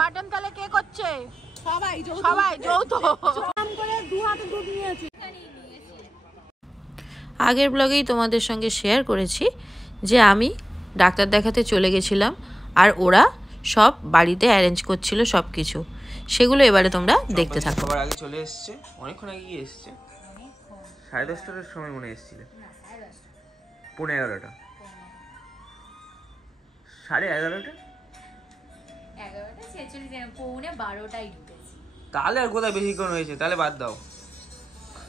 Mutton তাহলে কে করছে? সবাই যৌথ করে দু হাতে দুধ নিয়েছে। আগের ব্লগেই তোমাদের সঙ্গে শেয়ার করেছি যে আমি ডাক্তার দেখাতে চলে গেছিলাম আর ওরা সব বাড়িতে অ্যারেঞ্জ করছিল সব কিছু, সেগুলো এবারে তোমরা দেখতে থাকো। সবার আগে চলে এসছে, অনেকক্ষণ আগে গিয়ে এসছে, 10:30টার সময় মনে এসেছিল, 11:30 11:30 তাহলে আর কোথায় বেশিক্ষণ হয়েছে? তাহলে বাদ দাও।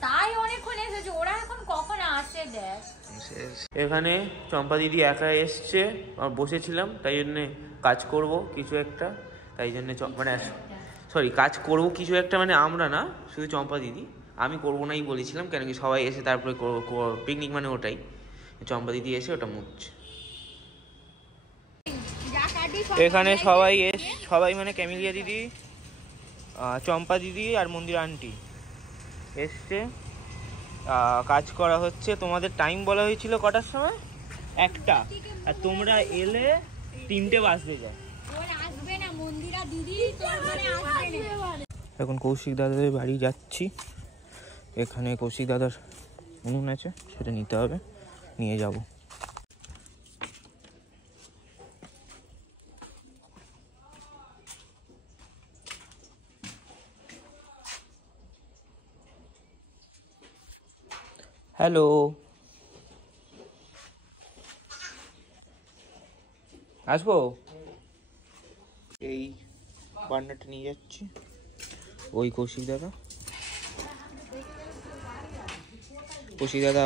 তাই অনেকক্ষণ এসেছে, ওরা এখন কখন আসে দেখ। এখানে চম্পা দিদি একা এসছে, বসেছিলাম তাই জন্যে কাজ করব কিছু একটা, তাই জন্যে মানে সরি কাজ করব কিছু একটা, মানে আমরা না, শুধু চম্পা দিদি, আমি করবো নাই বলেছিলাম, কেন কি সবাই এসে তারপরে পিকনিক মানে ওটাই, চম্পা দিদি এসে ওটা মুছছে। এখানে সবাই মানে ক্যামিলিয়া দিদি, চম্পা দিদি আর মন্দির আন্টি এসছে, কাজ করা হচ্ছে। তোমাদের টাইম বলা হয়েছিল কটার সময়? 1টা, আর তোমরা এলে 3টে বাজতে যায়। এখন কৌশিক দাদাদের বাড়ি যাচ্ছি। এখানে কৌশিক দাদার উনুন আছে, সেটা নিতে হবে, নিয়ে যাব। হ্যালো, আসবো? এই বান্নাটা নিয়ে যাচ্ছি, ওই কৌশিক দাদা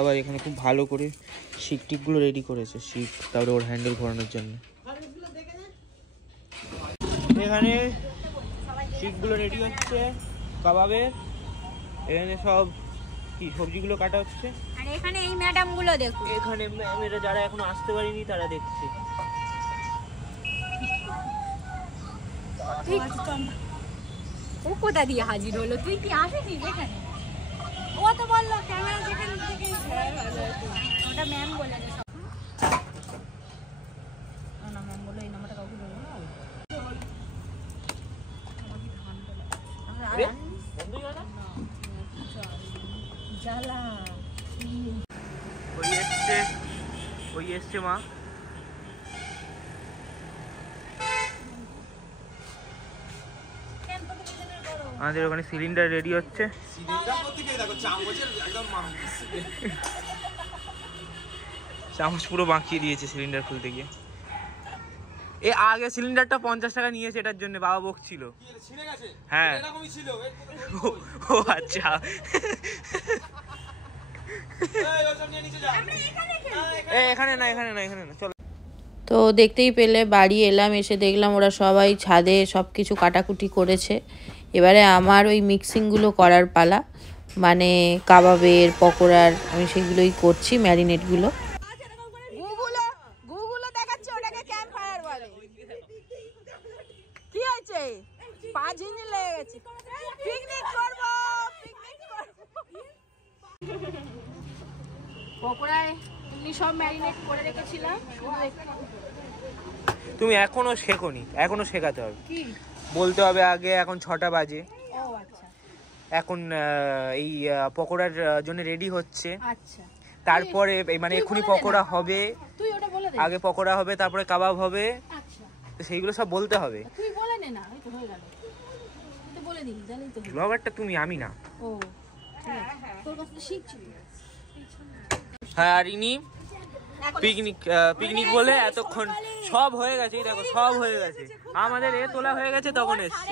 আবার এখানে খুব ভালো করে শিক টিকগুলো রেডি করেছে, শিক, তারপরে ওর হ্যান্ডেল ঘোরানোর জন্য। এখানে শিকগুলো রেডি হচ্ছে কাবাবের, এখানে সব কি সবজিগুলো কাটা হচ্ছে, আর এখানে এই ম্যাডাম গুলো দেখো, এখানে ম্যামেরা যারা এখনো আসতে পারেনি তারা দেখছে। ও কোথা দিয়ে হাজির হলো? তুই কি আসিস এখানে? ও তো বললো ক্যামেরা যেখানে থেকে ওটা ম্যাম বলে না, ম্যাম বললো এই নাম্বারটা কাউকে বলবো না। ওই এসছে মা। আমাদের ওখানে সিলিন্ডার রেডি হচ্ছে, চামচ পুরো বাঁকিয়ে দিয়েছে সিলিন্ডার খুলতে গিয়ে। এ আগে সিলিন্ডারটা 50 টাকা নিয়েছে, এটার জন্য বাবা বকছিল। হ্যাঁ ও আচ্ছা, এখানে না চলো। তো দেখতেই পেলে বাড়ি এলাম, এসে দেখলাম ওরা সবাই ছাদে সব কিছু কাটাকুটি করেছে। এবারে আমার ওই মিক্সিংগুলো করার পালা, মানে কাবাবের পকোড়ার, আমি সেগুলোই করছি, ম্যারিনেটগুলো। গুগুলো দেখাচ্ছে, ওটাকে ক্যাম্প ফায়ার বলে। কি হয়েছে? পা ঝিঙে লেগে গেছে। পিকনিক করব। পকোড়ায় এমনি সব ম্যারিনেট করে রেখেছিলাম। তুমি এখনো শেখোনি, এখনো শেখাতে হবে। কি বলতে হবে আগে? এখন 6টা বাজে। ও আচ্ছা, এখন এই পকোড়ার জন্য রেডি হচ্ছে। আচ্ছা, তারপরে মানে এখনি পকোড়া হবে, তুই ওটা বলে দে। আগে পকোড়া হবে, তারপরে কাবাব হবে, আচ্ছা, তো সেইগুলো সব বলতে হবে। তুই বলে নে না, এই তো হয়ে গেল। তো বলে দিই, জানি তো। ব্লগারটা তুমি, আমি না। ও ঠিক আছে, তোর কাছে শিখছি। হ্যাঁ, আর ইনি পিকনিক বলে এতক্ষণ সব হয়ে গেছে, দেখো সব হয়ে গেছে, আমাদের এ তোলা হয়ে গেছে, তখন এসছে।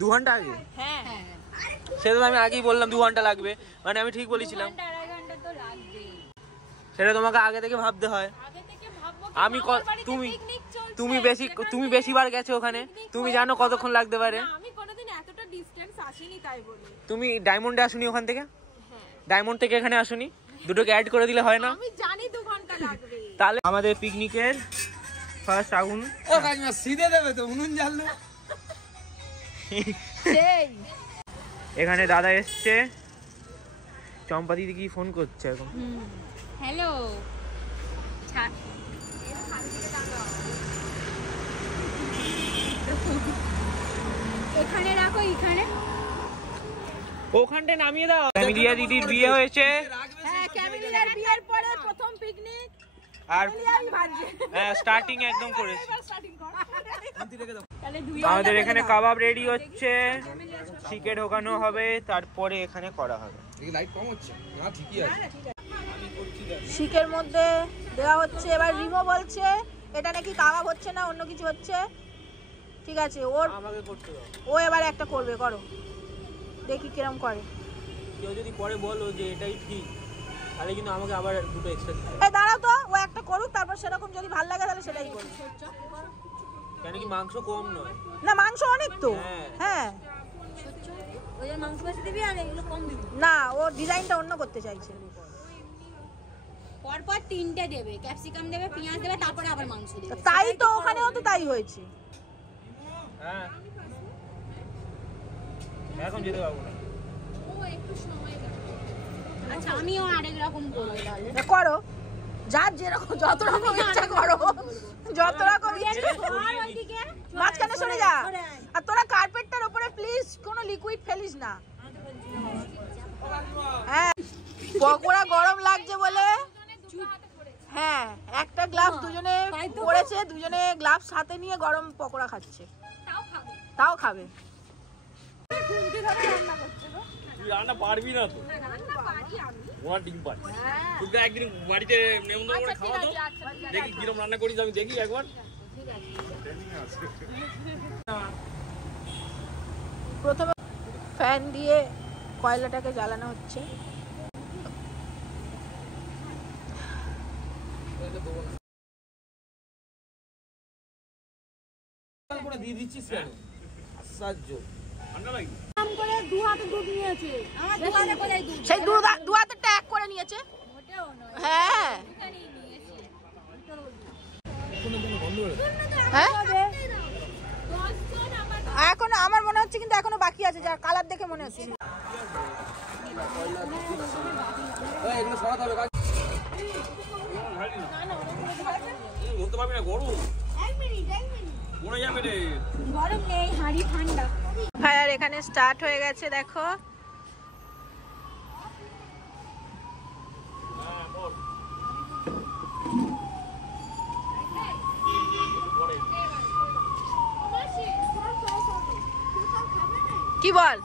2 ঘন্টা আগে? হ্যাঁ, সেটা তো আমি আগেই বললাম 2 ঘন্টা লাগবে, মানে আমি ঠিক বলেছিলাম। সেটা তোমাকে আগে থেকে ভাবতে হয়। আমি তুমি বেশিবার গেছো ওখানে, তুমি জানো কতক্ষণ লাগতে পারে। তুমি ডায়মন্ডে আসুনি ওখান থেকে? ডায়মন্ড থেকে এখানে আসুনি? দুটোকে অ্যাড করে দিলে হয় না? আমি জানি 2 ঘন্টা লাগবে। তাহলে আমাদের পিকনিকের ফার্স্ট আগুন। ও কাকিমা সিধে দেবে তো, উনুন জ্বাললো। সেই এখানে দাদা এসছে, চম্পা দিদি কি ফোন করছে এখন। হ্যালো, ওখানটা নামিয়ে দাও। ক্যামিলিয়া দিদির বিয়ে হয়েছে। হ্যাঁ, ক্যামিলিয়ার বিয়ের পরে প্রথম পিকনিক আর হ্যাঁ স্টার্টিং একদম করেছে। আমাদের এখানে কাবাব রেডি হচ্ছে, চিকেন ঢোকানো হবে, তারপরে এখানে করা হবে। শিকের মধ্যে দেওয়া হচ্ছে। এবার রিমো বলছে এটা নাকি কাবাব হচ্ছে না, অন্য কিছু হচ্ছে। ঠিক আছে, ও এবার একটা করবে, করো দেখি কিরম করে। কেউ যদি পরে বলো যে এটাই ঠিক, তাহলে কিন্তু আমাকে আবার দুটো এক্সট্রা দিতে হবে। এই দাঁড়াও তো, ও একটা করুক, তারপর সেরকম যদি ভালো লাগে তাহলে সেটাই করবে। কেন কি মাংস কম নয়? না, মাংস অনেক তো। হ্যাঁ, ওদের মাংস বেশি দিবি আর এগুলো কম দিবি না, ও ডিজাইনটা অন্য করতে চাইছে। পরপর 3টে দেবে, ক্যাপসিকাম দেবে, পেঁয়াজ দেবে, তারপরে আবার মাংস দেবে। তাই তো ওখানেও তো তাই হয়েছে। হ্যাঁ, এখন যেতে পারবো না। আচ্ছা, আমিও আরেক রকম করবো তাহলে। করো, যার যেরকম যত রকম ইচ্ছা করো, যত রকম ইচ্ছা। মাঝখানে সরে যা। আর তোরা কার্পেটটার উপরে প্লিজ কোনো লিকুইড ফেলিস না। হ্যাঁ, পকোড়া গরম লাগছে বলে হ্যাঁ একটা গ্লাভস দুজনে পড়েছে, দুজনে গ্লাভস হাতে নিয়ে গরম পকোড়া খাচ্ছে। তাও খাবে। রান্না পারবি না তো? ওরা ডিম পারে। তুই একদিন বাড়িতে নেমন্তন্ন করে খাওয়া তো, দেখি কিরকম রান্না করিস, আমি দেখি একবার। প্রথমে ফ্যান দিয়ে কয়লাটাকে জ্বালানো হচ্ছে। দিয়ে দিচ্ছিস কেন? আশ্চর্য। সেই দু হাতে ট্যাগ করে নিয়েছে। হ্যাঁ এখন আমার মনে হচ্ছে, কিন্তু এখনো বাকি আছে, যার কালার দেখে মনে হচ্ছে। ফায়ার এখানে স্টার্ট হয়ে গেছে, দেখো। কি বল?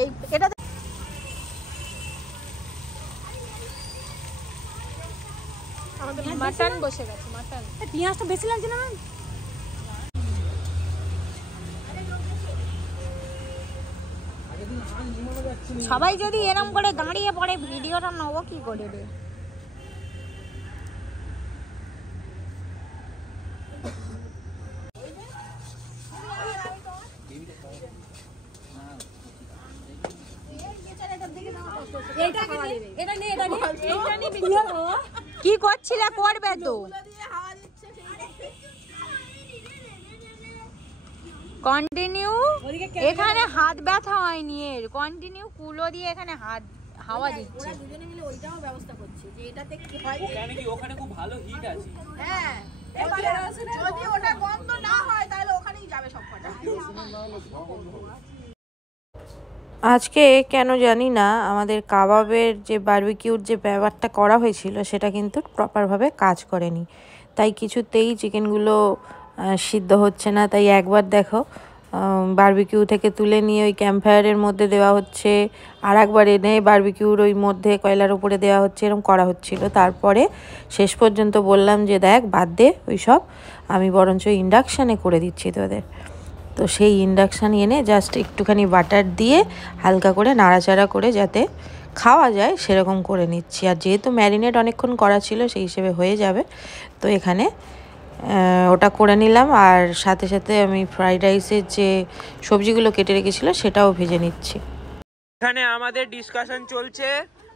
এই এটা আমাদের মাটন বসে গেছে। মাটন পেঁয়াজটা বেশি লাগছে না? সবাই যদি এরম করে দাঁড়িয়ে পড়ে, ভিডিওটা নেবো কি করে রে? কি করছিলে? করবে তো। কন্টিনিউ, এখানে হাত ব্যথা হয়নি এর, কন্টিনিউ কুলো দিয়ে এখানে হাত হাওয়া দিচ্ছে। দুজনে মিলে ওইটাও ব্যবস্থা করছে যে এটাতে কি হয়। ওখানে কি, ওখানে খুব ভালো হিট আছে। হ্যাঁ, যদি ওটা বন্ধ না হয় তাহলে ওখানেই যাবে সবকটা। আজকে কেন জানি না আমাদের কাবাবের যে বারবিকিউর যে ব্যাপারটা করা হয়েছিল সেটা কিন্তু প্রপারভাবে কাজ করেনি, তাই কিছুতেই চিকেনগুলো সিদ্ধ হচ্ছে না। তাই একবার দেখো বারবিকিউ থেকে তুলে নিয়ে ওই ক্যাম্পফায়ারের মধ্যে দেওয়া হচ্ছে, আর একবার এনে বারবিকিউর ওই মধ্যে কয়লার উপরে দেওয়া হচ্ছে, এরকম করা হচ্ছিল। তারপরে শেষ পর্যন্ত বললাম যে দেখ বাদ দে ওই সব, আমি বরঞ্চ ইন্ডাকশানে করে দিচ্ছি তোদের। তো সেই ইন্ডাকশান এনে জাস্ট একটুখানি বাটার দিয়ে হালকা করে নাড়াচাড়া করে যাতে খাওয়া যায় সেরকম করে নিচ্ছি। আর যেহেতু ম্যারিনেট অনেকক্ষণ করা ছিল সেই হিসেবে হয়ে যাবে। তো এখানে ওটা করে নিলাম, আর সাথে সাথে আমি ফ্রাইড রাইসের যে সবজিগুলো কেটে রেখেছিল সেটাও ভেজে নিচ্ছি। এখানে আমাদের ডিসকাশন চলছে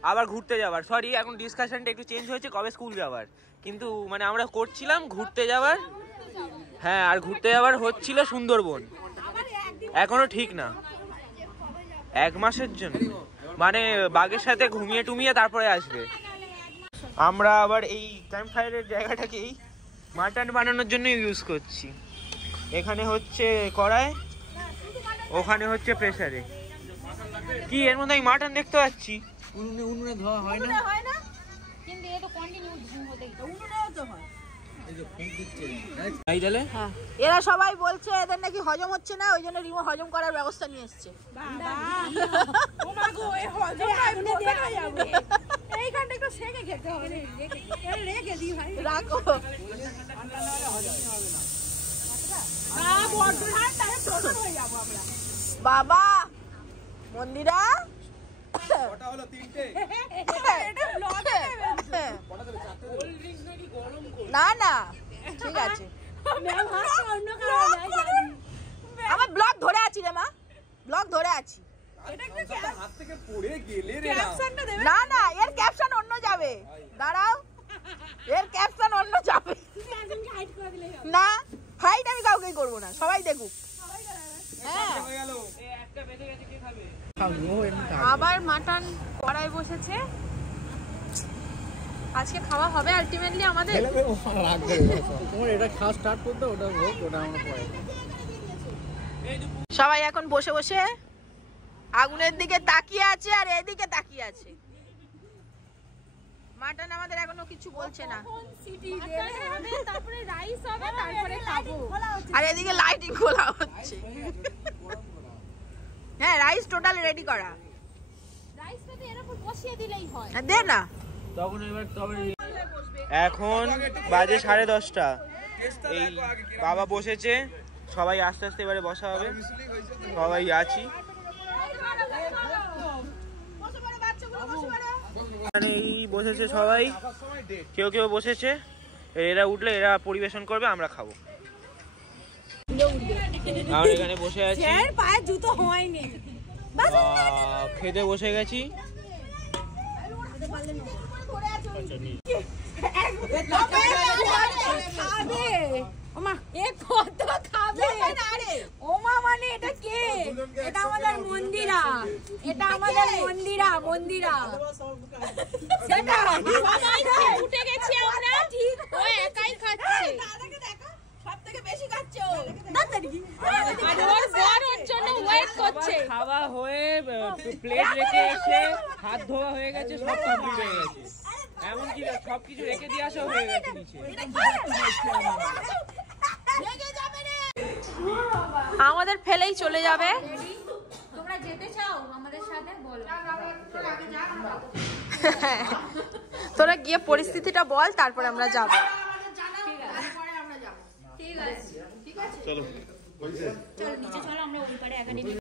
আবার ঘুরতে যাওয়ার। সরি, এখন ডিসকাশনটা একটু চেঞ্জ হয়েছে, কবে স্কুল যাওয়ার। কিন্তু মানে আমরা করছিলাম ঘুরতে যাওয়ার। হ্যাঁ, আর ঘুরতে যাওয়ার হচ্ছিল সুন্দরবন। এখনো ঠিক না, 1 মাসের জন্য, মানে বাঘের সাথে ঘুমিয়ে টুমিয়ে তারপরে আসবে। আমরা আবার এই ক্যাম্প ফায়ারের জায়গাটাকেই মাটন বানানোর জন্য ইউজ করছি। এখানে হচ্ছে কড়াই, ওখানে হচ্ছে প্রেসারে। কি এর মধ্যে আমি মাটন দেখতে পাচ্ছি। উনুনে ধোয়া হয় না, কিন্তু এ তো কন্টিনিউ ধুম হতেই তো উনুনেও তো হয়। এই যে ফুল দিচ্ছে এই তাহলে হ্যাঁ, এরা সবাই বলছে এদের নাকি হজম হচ্ছে না, ওই জন্য রিমো হজম করার ব্যবস্থা নিয়ে এসছে। এইখানটা একটু সেকে খেতে হবে, রেখে দিই ভাই। রাখো। বাবা মন্দিরা না না ঠিক আছে, আমার ব্লগ ধরে আছি রে মা, ব্লগ ধরে আছি। না না, এর ক্যাপশন অন্য যাবে, দাঁড়াও, এর ক্যাপশন অন্য যাবে। না হাইট আমি কাউকেই করবো না, সবাই দেখুক। হ্যাঁ, আবার মাটন কড়াই বসেছে, আজকে খাওয়া হবে আলটিমেটলি আমাদের। তোমার এটা খাওয়া স্টার্ট করতে, ওটা হোক, ওটা আমরা পরে। সবাই এখন বসে বসে আগুনের দিকে তাকিয়ে আছে আর এদিকে তাকিয়ে আছে। মাটন আমাদের এখনো কিছু বলছে না, তারপরে রাইস হবে, তারপরে খাবো। আর এদিকে লাইটিং খোলা হচ্ছে। হ্যাঁ, রাইস টোটাল রেডি করা, রাইসটা তো এরকম বসিয়ে দিলেই হয়। দে না। এখন বাজে 10:30। এই বাবা বসেছে, সবাই আস্তে আস্তে এবারে বসা হবে, সবাই আছি। এই বসেছে সবাই, কেউ কেউ বসেছে, এরা উঠলে এরা পরিবেশন করবে, আমরা খাবো। আমরা এখানে বসে আছি, পায়ে জুতো হয়নি, খেতে বসে গেছি। ওমা মানে এটা কে? এটা আমাদের মন্দিরা, এটা আমাদের মন্দিরা, মন্দিরা। সেটা উঠে গেছি আমরা, ঠিক ও একাই খাচ্ছে। সবথেকে বেশি খাচ্ছে ও। আর ওর বর ওর জন্য ওয়েট করছে। খাওয়া হয়ে প্লেট রেখে এসে হাত ধোয়া হয়ে গেছে, সব কমপ্লিট হয়ে গেছে, এমনকি সবকিছু রেখে দিয়ে আসা হয়ে গেছে নিচে। আমাদের ফেলেই চলে যাবে। তোমরা যেতে চাও আমাদের সাথে? বলো। তোরা গিয়ে পরিস্থিতিটা বল, তারপর আমরা যাব। ঠিক আছে, চলো চলো নিচে চলো, আমরা ওই পারে একাডেমি